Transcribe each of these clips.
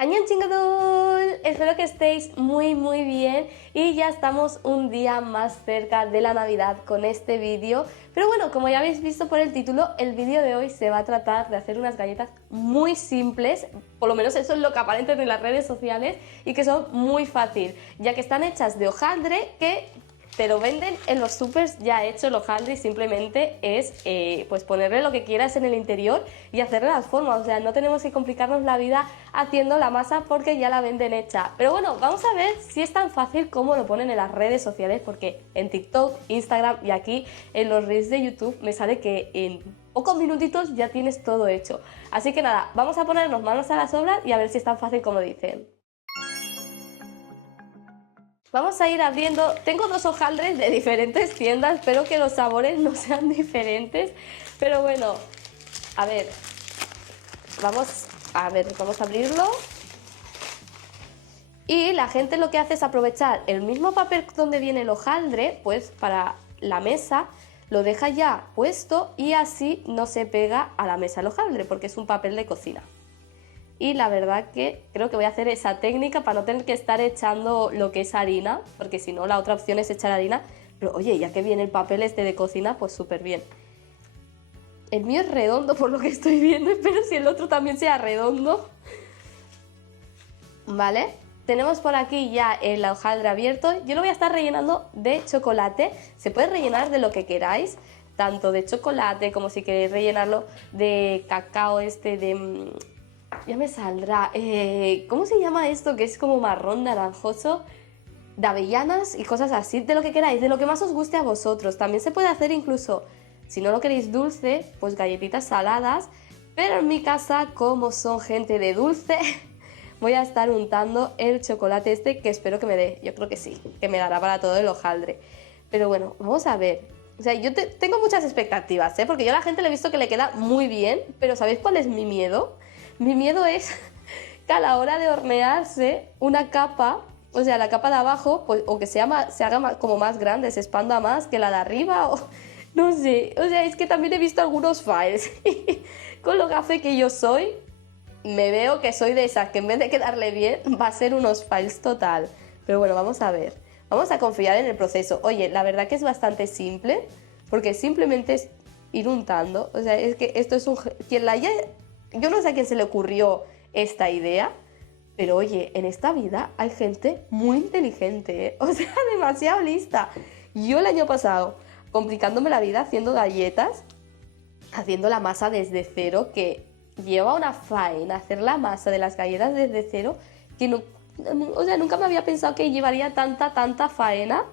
Annyeonghaseyo, espero que estéis muy bien y ya estamos un día más cerca de la Navidad con este vídeo. Pero bueno, como ya habéis visto por el título, el vídeo de hoy se va a tratar de hacer unas galletas muy simples, por lo menos eso es lo que aparecen en las redes sociales, y que son muy fácil, ya que están hechas de hojaldre que te lo venden en los supers ya hecho el hojaldre y simplemente es pues ponerle lo que quieras en el interior y hacerle las formas. O sea, no tenemos que complicarnos la vida haciendo la masa porque ya la venden hecha. Pero bueno, vamos a ver si es tan fácil como lo ponen en las redes sociales, porque en TikTok, Instagram y aquí en los reels de YouTube me sale que en pocos minutitos ya tienes todo hecho. Así que nada, vamos a ponernos manos a las obras y a ver si es tan fácil como dicen. Vamos a ir abriendo, tengo dos hojaldres de diferentes tiendas, espero que los sabores no sean diferentes, pero bueno, a ver, vamos a abrirlo. Y la gente lo que hace es aprovechar el mismo papel donde viene el hojaldre, pues para la mesa, lo deja ya puesto y así no se pega a la mesa el hojaldre, porque es un papel de cocina. Y la verdad que creo que voy a hacer esa técnica para no tener que estar echando lo que es harina, porque si no la otra opción es echar harina. Pero oye, ya que viene el papel este de cocina, pues súper bien. El mío es redondo por lo que estoy viendo, espero si el otro también sea redondo. Vale, tenemos por aquí ya el hojaldre abierto. Yo lo voy a estar rellenando de chocolate. Se puede rellenar de lo que queráis, tanto de chocolate como si queréis rellenarlo de cacao de... Ya me saldrá. ¿Cómo se llama esto? Que es como marrón naranjoso. De avellanas y cosas así. De lo que queráis, de lo que más os guste a vosotros. También se puede hacer incluso, si no lo queréis dulce, pues galletitas saladas. Pero en mi casa, como son gente de dulce, voy a estar untando el chocolate este, que espero que me dé. Yo creo que sí, que me dará para todo el hojaldre. Pero bueno, vamos a ver. O sea, yo tengo muchas expectativas, ¿eh? Porque yo a la gente le he visto que le queda muy bien. Pero ¿sabéis cuál es mi miedo? Mi miedo es que a la hora de hornearse una capa, o sea, la capa de abajo, pues, o que se haga como más grande, se expanda más que la de arriba, o no sé. O sea, es que también he visto algunos files. Con lo gafe que yo soy, me veo que soy de esas que en vez de quedarle bien, va a ser unos files total. Pero bueno, vamos a ver. Vamos a confiar en el proceso. Oye, la verdad que es bastante simple, porque simplemente es ir untando. O sea, es que esto es un... Quien la haya... Yo no sé a quién se le ocurrió esta idea, pero oye, en esta vida hay gente muy inteligente, ¿eh? O sea, demasiado lista. Yo el año pasado, complicándome la vida haciendo galletas, haciendo la masa desde cero, que lleva una faena hacer la masa de las galletas desde cero, que no, o sea, nunca me había pensado que llevaría tanta faena,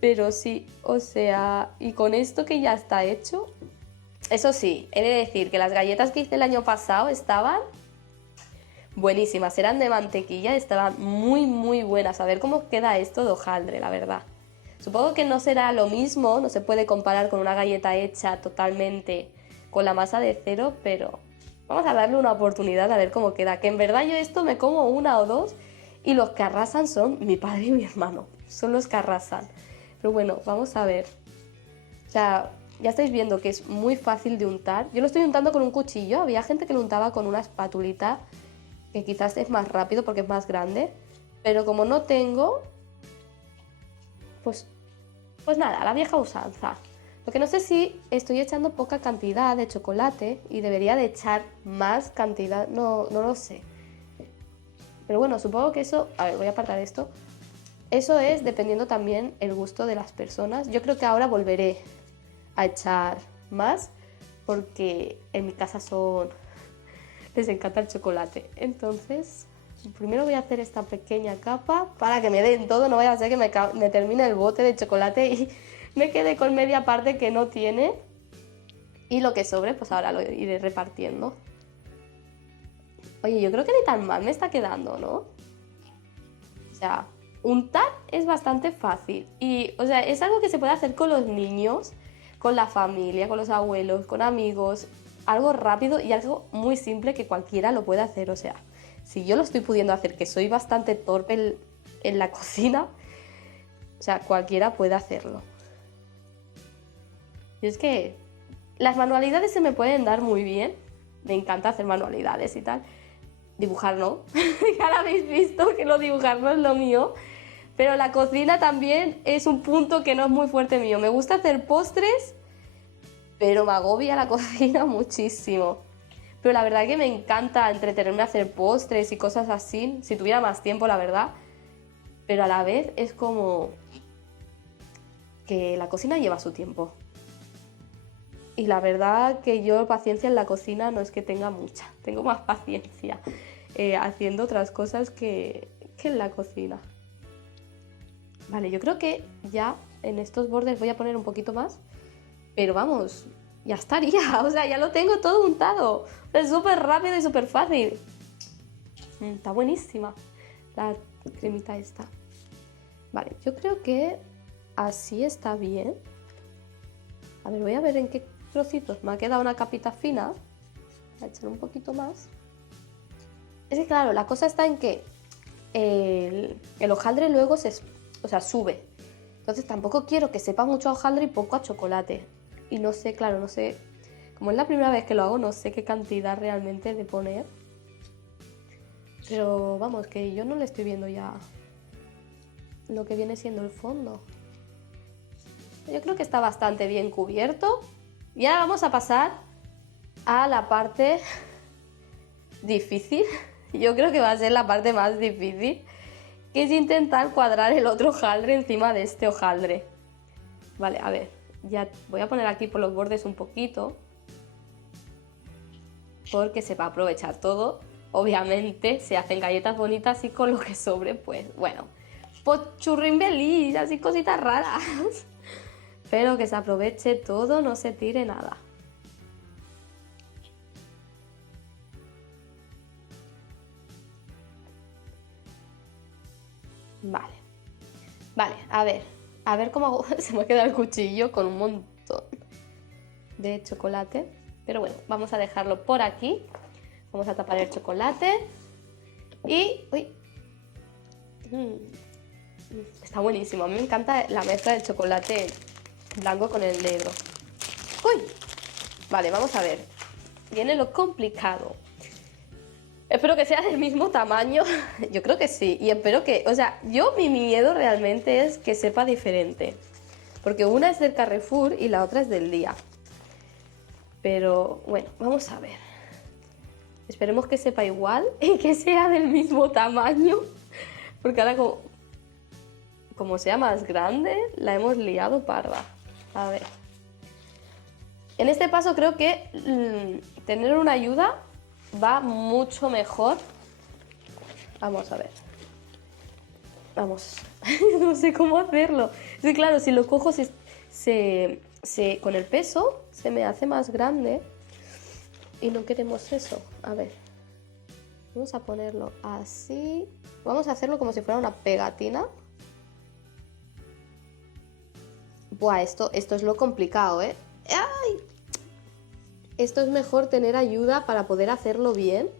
pero sí, o sea, y con esto que ya está hecho... Eso sí, he de decir que las galletas que hice el año pasado estaban buenísimas, eran de mantequilla, estaban muy buenas. A ver cómo queda esto de hojaldre, la verdad. Supongo que no será lo mismo, no se puede comparar con una galleta hecha totalmente con la masa de cero, pero vamos a darle una oportunidad a ver cómo queda. Que en verdad yo esto me como una o dos y los que arrasan son mi padre y mi hermano, son los que arrasan. Pero bueno, vamos a ver. O sea... Ya estáis viendo que es muy fácil de untar. Yo lo estoy untando con un cuchillo. Había gente que lo untaba con una espatulita, que quizás es más rápido porque es más grande. Pero como no tengo, pues nada, la vieja usanza. Lo que no sé si estoy echando poca cantidad de chocolate y debería de echar más cantidad. No lo sé. Pero bueno, supongo que eso... A ver, voy a apartar esto. Eso es dependiendo también el gusto de las personas. Yo creo que ahora volveré a echar más porque en mi casa les encanta el chocolate. Entonces primero voy a hacer esta pequeña capa para que me den todo, no vaya a ser que me termine el bote de chocolate y me quede con media parte que no tiene, y lo que sobre pues ahora lo iré repartiendo. Oye, yo creo que ni tan mal me está quedando, ¿no? O sea, untar es bastante fácil y, o sea, es algo que se puede hacer con los niños, con la familia, con los abuelos, con amigos, algo rápido y algo muy simple que cualquiera lo puede hacer. O sea, si yo lo estoy pudiendo hacer, que soy bastante torpe en la cocina, o sea, cualquiera puede hacerlo. Y es que las manualidades se me pueden dar muy bien, me encanta hacer manualidades y tal, dibujar no, ya lo habéis visto que lo dibujar no es lo mío, pero la cocina también es un punto que no es muy fuerte mío. Me gusta hacer postres, pero me agobia la cocina muchísimo. Pero la verdad que me encanta entretenerme a hacer postres y cosas así, si tuviera más tiempo, la verdad. Pero a la vez es como que la cocina lleva su tiempo. Y la verdad que yo paciencia en la cocina no es que tenga mucha, tengo más paciencia haciendo otras cosas que en la cocina. Vale, yo creo que ya en estos bordes voy a poner un poquito más, pero vamos, ya estaría, o sea, ya lo tengo todo untado. Es súper rápido y súper fácil. Está buenísima la cremita esta. Vale, yo creo que así está bien. A ver, voy a ver en qué trocitos me ha quedado una capita fina. Voy a echar un poquito más. Es que claro, la cosa está en que el hojaldre luego sube. Entonces tampoco quiero que sepa mucho a hojaldre y poco a chocolate. Y no sé, claro, no sé. Como es la primera vez que lo hago, no sé qué cantidad realmente de poner. Pero vamos, que yo no le estoy viendo ya lo que viene siendo el fondo. Yo creo que está bastante bien cubierto. Y ahora vamos a pasar a la parte difícil. Yo creo que va a ser la parte más difícil, que es intentar cuadrar el otro hojaldre encima de este hojaldre. Vale, a ver, ya voy a poner aquí por los bordes un poquito, porque se va a aprovechar todo. Obviamente se hacen galletas bonitas y con lo que sobre, pues bueno, pues churrimbelís, así cositas raras. Pero que se aproveche todo, no se tire nada. Vale. Vale, a ver cómo hago. Se me ha quedado el cuchillo con un montón de chocolate. Pero bueno, vamos a dejarlo por aquí. Vamos a tapar el chocolate. Y... uy. Está buenísimo. A mí me encanta la mezcla del chocolate blanco con el negro. ¡Uy! Vale, vamos a ver. Viene lo complicado. Espero que sea del mismo tamaño. Yo creo que sí. Y espero que... O sea, mi miedo realmente es que sepa diferente. Porque una es del Carrefour y la otra es del Día. Pero bueno, vamos a ver. Esperemos que sepa igual y que sea del mismo tamaño. Porque ahora como sea más grande, la hemos liado parda. A ver. En este paso creo que tener una ayuda va mucho mejor. Vamos a ver. Vamos. No sé cómo hacerlo. Es que claro, si lo cojo con el peso se me hace más grande. Y no queremos eso. A ver. Vamos a ponerlo así. Vamos a hacerlo como si fuera una pegatina. Buah, esto es lo complicado, ¿eh? ¡Ay! Esto es mejor tener ayuda para poder hacerlo bien,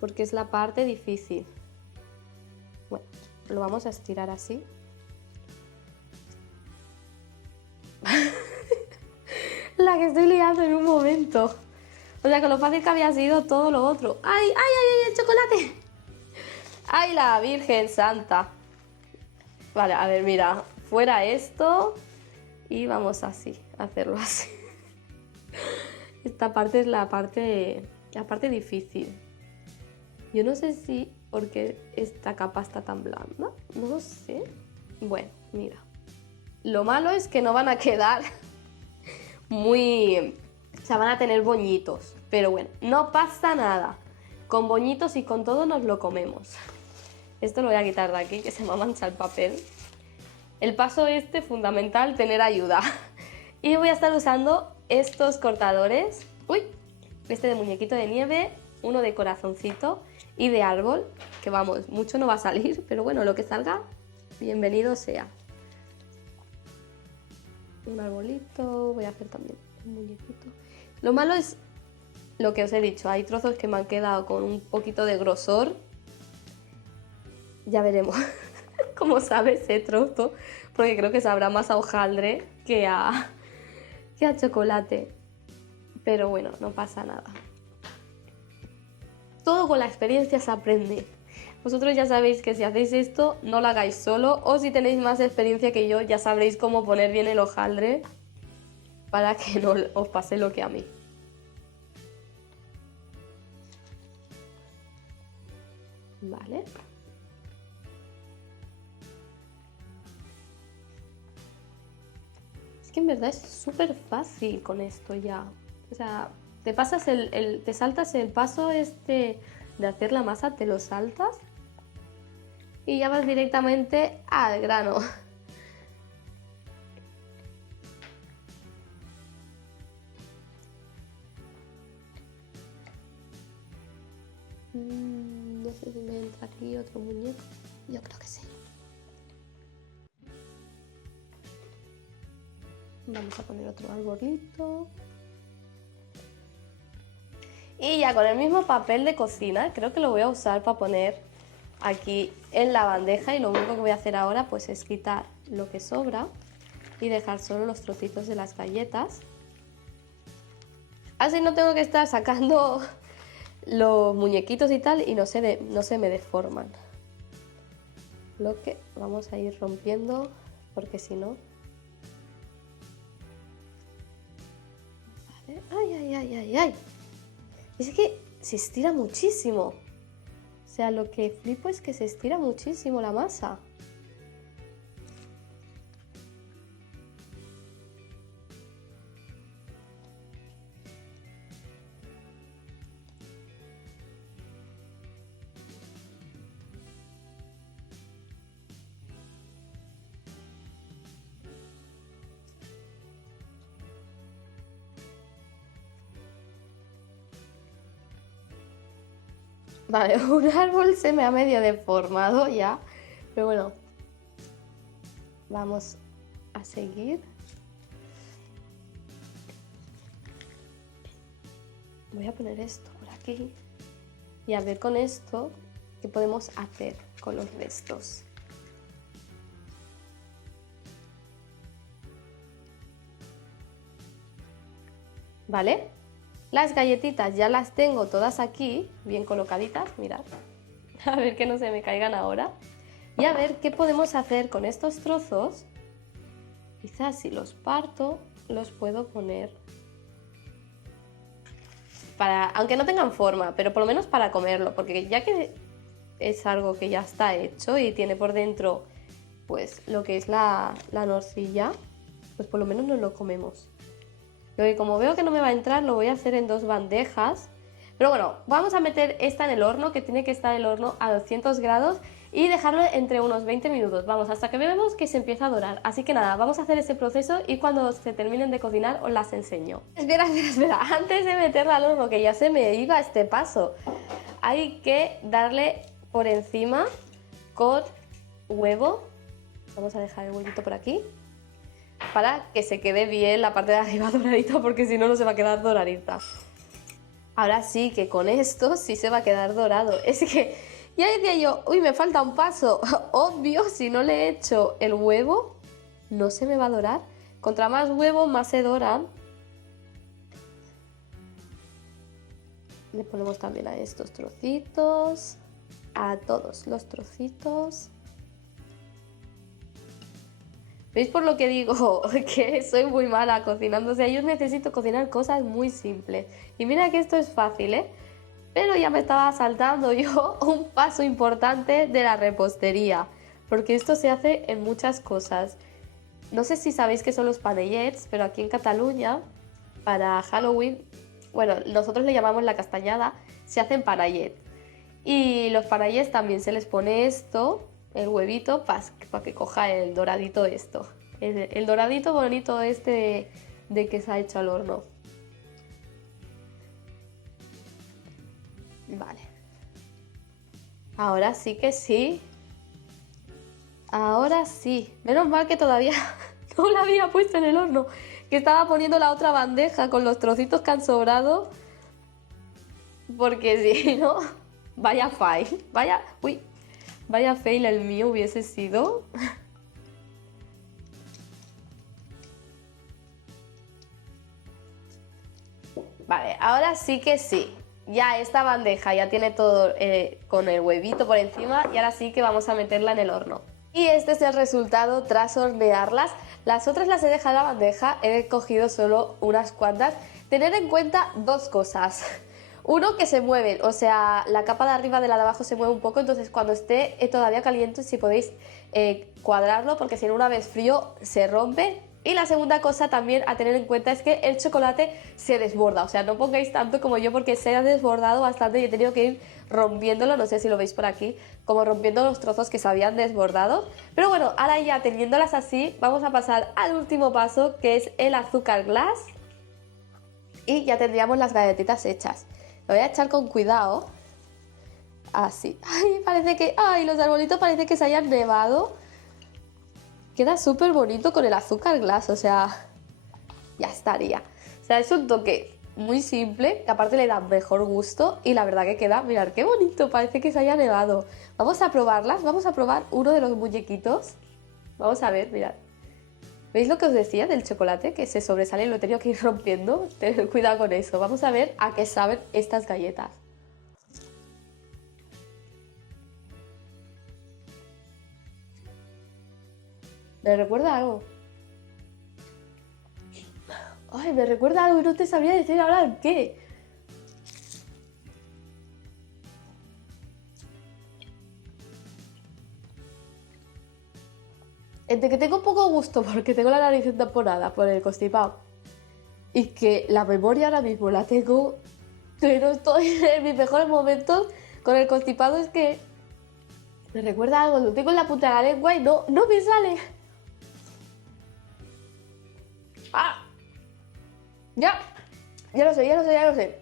porque es la parte difícil. Bueno, lo vamos a estirar así. La que estoy liando en un momento. O sea, con lo fácil que había sido todo lo otro. ¡Ay, ay, ay, el chocolate! ¡Ay, la Virgen Santa! Vale, a ver, mira. Fuera esto y vamos así, a hacerlo así. Esta parte es la parte difícil. Yo no sé si porque esta capa está tan blanda, no lo sé. Bueno, mira. Lo malo es que no van a quedar muy... O sea, van a tener boñitos. Pero bueno, no pasa nada. Con boñitos y con todo nos lo comemos. Esto lo voy a quitar de aquí, que se me mancha el papel. El paso fundamental, tener ayuda. Y voy a estar usando estos cortadores. Uy, este de muñequito de nieve, uno de corazoncito y de árbol. Que vamos, mucho no va a salir, pero bueno, lo que salga, bienvenido sea. Un arbolito, voy a hacer también un muñequito. Lo malo es lo que os he dicho, hay trozos que me han quedado con un poquito de grosor. Ya veremos cómo sabe ese trozo, porque creo que sabrá más a hojaldre que a chocolate. Pero bueno, no pasa nada. todo con la experiencia se aprende. Vosotros ya sabéis que si hacéis esto, no lo hagáis solo, o si tenéis más experiencia que yo, ya sabréis cómo poner bien el hojaldre para que no os pase lo que a mí. Vale. Es que en verdad es súper fácil con esto ya. O sea, te pasas te saltas el paso este de hacer la masa, te lo saltas y ya vas directamente al grano. No sé si me entra aquí otro muñeco. Yo creo que sí. Vamos a poner otro arbolito. Y ya con el mismo papel de cocina, creo que lo voy a usar para poner aquí en la bandeja. Y lo único que voy a hacer ahora pues es quitar lo que sobra y dejar solo los trocitos de las galletas. Así no tengo que estar sacando los muñequitos y tal y no se me deforman. Lo que vamos a ir rompiendo porque si no... Vale. ¡Ay, ay, ay, ay, ay! Es que se estira muchísimo. O sea, lo que flipo es que se estira muchísimo la masa. Vale, un árbol se me ha medio deformado ya, pero bueno, vamos a seguir. Voy a poner esto por aquí y a ver con esto qué podemos hacer con los restos. ¿Vale? Las galletitas ya las tengo todas aquí, bien colocaditas, mirad. A ver que no se me caigan ahora. Y a ver qué podemos hacer con estos trozos. Quizás si los parto, los puedo poner aunque no tengan forma, pero por lo menos para comerlo, porque ya que es algo que ya está hecho y tiene por dentro pues lo que es la nocilla, pues por lo menos nos lo comemos. Lo que como veo que no me va a entrar, lo voy a hacer en 2 bandejas. Pero bueno, vamos a meter esta en el horno, que tiene que estar el horno a 200 grados y dejarlo entre unos 20 minutos. Vamos, hasta que vemos que se empieza a dorar. Así que nada, vamos a hacer ese proceso y cuando se terminen de cocinar os las enseño. Espera, espera, espera. Antes de meterla al horno, que ya se me iba este paso, hay que darle por encima con huevo. Vamos a dejar el huevito por aquí para que se quede bien la parte de arriba doradita, porque si no, no se va a quedar doradita. Ahora sí que con esto sí se va a quedar dorado. Es que ya decía yo, uy, me falta un paso. Obvio, si no le he hecho el huevo, no se me va a dorar. Contra más huevo, más se doran. Le ponemos también a estos trocitos, a todos los trocitos. ¿Veis por lo que digo? Que soy muy mala cocinando. O sea, yo necesito cocinar cosas muy simples. Y mira que esto es fácil, ¿eh? Pero ya me estaba saltando yo un paso importante de la repostería. Porque esto se hace en muchas cosas. No sé si sabéis qué son los panellets, pero aquí en Cataluña, para Halloween, bueno, nosotros le llamamos la castañada, se hacen panellets. Y los panellets también se les pone esto, el huevito, para que coja el doradito esto. El doradito bonito este de que se ha hecho al horno. Vale. Ahora sí que sí. Ahora sí. Menos mal que todavía no la había puesto en el horno. Que estaba poniendo la otra bandeja con los trocitos que han sobrado. Porque si no, vaya fail. Vaya fail el mío hubiese sido. Vale, ahora sí que sí. ya esta bandeja ya tiene todo con el huevito por encima y ahora sí que vamos a meterla en el horno. Y este es el resultado tras hornearlas. Las otras las he dejado en la bandeja, he cogido solo unas cuantas. Tener en cuenta dos cosas. Uno, que se mueven, o sea, la capa de arriba de la de abajo se mueve un poco, entonces cuando esté todavía caliente, si podéis cuadrarlo, porque si no, una vez frío se rompe. Y la segunda cosa también a tener en cuenta es que el chocolate se desborda, o sea, no pongáis tanto como yo porque se ha desbordado bastante y he tenido que ir rompiéndolo, no sé si lo veis por aquí, como rompiendo los trozos que se habían desbordado. Pero bueno, ahora ya teniéndolas así, vamos a pasar al último paso, que es el azúcar glass. Y ya tendríamos las galletitas hechas. Lo voy a echar con cuidado. Así. Ay, parece que... Ay, los arbolitos parece que se hayan nevado. Queda súper bonito con el azúcar glass, o sea... Ya estaría. O sea, es un toque muy simple, que aparte le da mejor gusto. Y la verdad que queda... Mirad, qué bonito, parece que se haya nevado. Vamos a probarlas, vamos a probar uno de los muñequitos. Vamos a ver, mirad. ¿Veis lo que os decía del chocolate? Que se sobresale y lo he tenido que ir rompiendo. Tened cuidado con eso. Vamos a ver a qué saben estas galletas. Me recuerda algo. Ay, me recuerda algo y no te sabría decir ahora qué. Entre que tengo poco gusto porque tengo la nariz entaponada por el constipado y que la memoria ahora mismo la tengo, que no estoy en mis mejores momentos con el constipado, es que me recuerda algo, lo tengo en la punta de la lengua y no me sale. ¡Ah! Ya lo sé, ya lo sé, ya lo sé.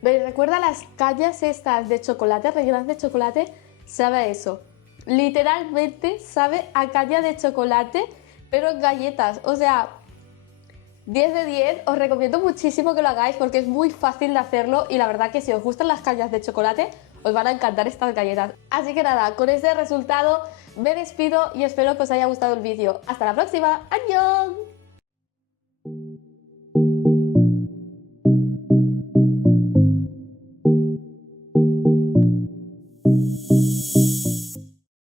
Me recuerda a las cañas estas de chocolate, rellenas de chocolate, sabe a eso. Literalmente sabe a caña de chocolate, pero en galletas. O sea, 10 de 10, os recomiendo muchísimo que lo hagáis porque es muy fácil de hacerlo y la verdad que si os gustan las cañas de chocolate, os van a encantar estas galletas. Así que nada, con este resultado me despido y espero que os haya gustado el vídeo. ¡Hasta la próxima! ¡Adiós!